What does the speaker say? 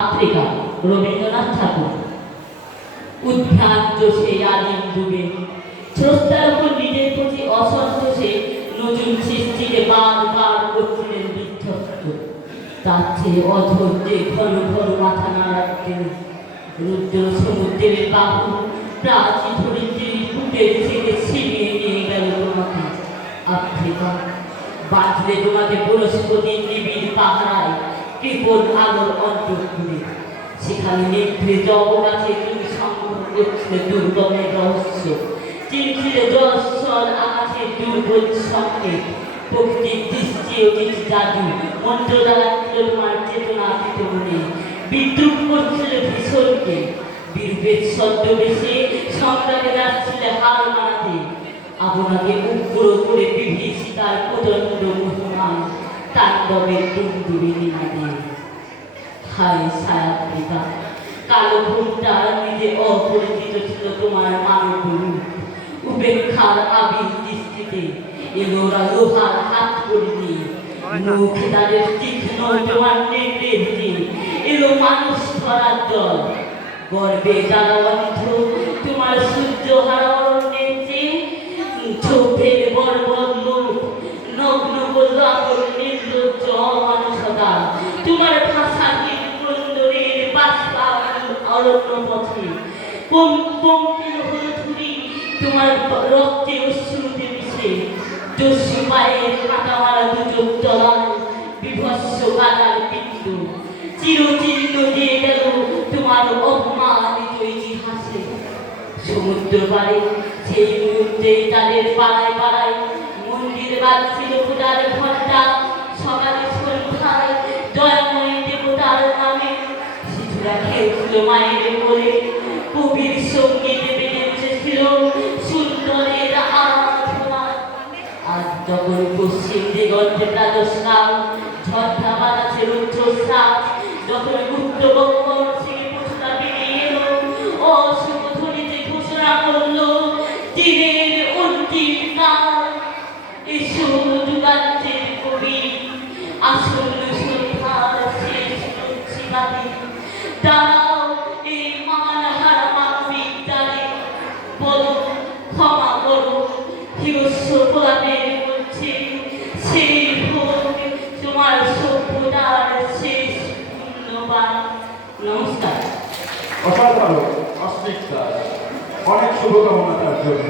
Africa Rabindranath ঠাকুর। উদ্ভ্রান্ত সেই আদিম যুগে স্রষ্টার উপর নিজের প্রতি অসন্তোষে নতুন সৃষ্টিকে বারবার করছিলেন বিধ্বস্ত। তার চেয়ে অধৈর্যে ঘন ঘন মাথা নাড়াতেন রুদ্র সমুদ্রের বাহু প্রাচী ধরিত্রীর বুকের থেকে ছিনিয়ে নিয়ে গেল তোমাকে। আফ্রিকা বাঁচলে তোমাকে বনস্পতি নিবিড় পাহারায় কৃপণ আলোর অন্তঃপুরে, সেখানে নিভৃত অবকাশে তুমি সংগ্রহ করছিলে দুর্গমের রহস্য, চিনছিলে জলস্থল আকাশের দুর্বোধ সংকেত, প্রকৃতির দৃষ্টি ও কিছু জাদু মন্ত্র দ্বারা ছিল তোমার চেতনা মনে। বিদ্রুপ করছিল ভীষণকে, বিরূপের ছদ্মবেশে সংগ্রামে যাচ্ছিলে হার মানাতে। আপনাকে উগ্র করে বিভীষিকার প্রচণ্ড মুসলমান তাণ্ডবের দুন্দুরি নিনাদে। হায় আফ্রিকা, কালো ঘুমটার নিজে অপরিচিত ছিল তোমার মানব রূপ। উপেক্ষার আবির দৃষ্টিতে এলোরা লোহার হাত করিনি, মুখ তাদের তীক্ষ্ণ তোমার নেড়ে দিতে এলো মানুষ ধরার জল। গর্বে যারা অন্ধ তোমার সূর্য হারা অরণ্যের চেয়ে চোখের বর্বর লোক নগ্ন করল আপন নির্লজ্জ অমানুষতা। তোমার ভাষাহীন কুন্দরের বাষ্পা অরণ্য পথে পঙ্কিল হল ধুলি তোমার রক্তে অশ্রুতে মিশে। দস্যু পায়ের কাটা মারা দুচোখ তলার বিভৎস গালার পিণ্ড চিরচিহ্ন দিয়ে গেল তোমার অপমানিত ইতিহাসে। সমুদ্র পারে সেই মুহূর্তে তাদের পাড়ায় পাড়ায় মন্দির বাজছিল পূজার ঘণ্টা। সকালে সন্ধ্যায় দয়াময়ী দেবতার নামে শিশুরা খেলছিল মায়ের কোলে, কবির সঙ্গীতে বেজে উঠেছিল সুন্দরের আরাধনা। আজ যখন পশ্চিম দিগন্তে প্রাতঃস্নান ঝর্ণা বাজাচ্ছে রুদ্ধশ্বাস, যখন গুপ্ত বক্ষণ থেকে পশুরা বেরিয়ে এলো অশুভ ধ্বনিতে ঘোষণা করলো দিনের অন্তিম কাল। এসো যুগান্তের কবি, আসন্ন সন্ধ্যার শেষ লক্ষ্মীবাদী, দাঁড়াও এই মানহারা মানবিক দ্বারে, বলো ক্ষমা করো হিংস্র প্রলাপের মধ্যে সেই হোক তোমার সভ্যতার শেষ পুণ্যবান। নমস্কার। অসাধারণ, অস্মিতা, অনেক শুভকামনা তার জন্য।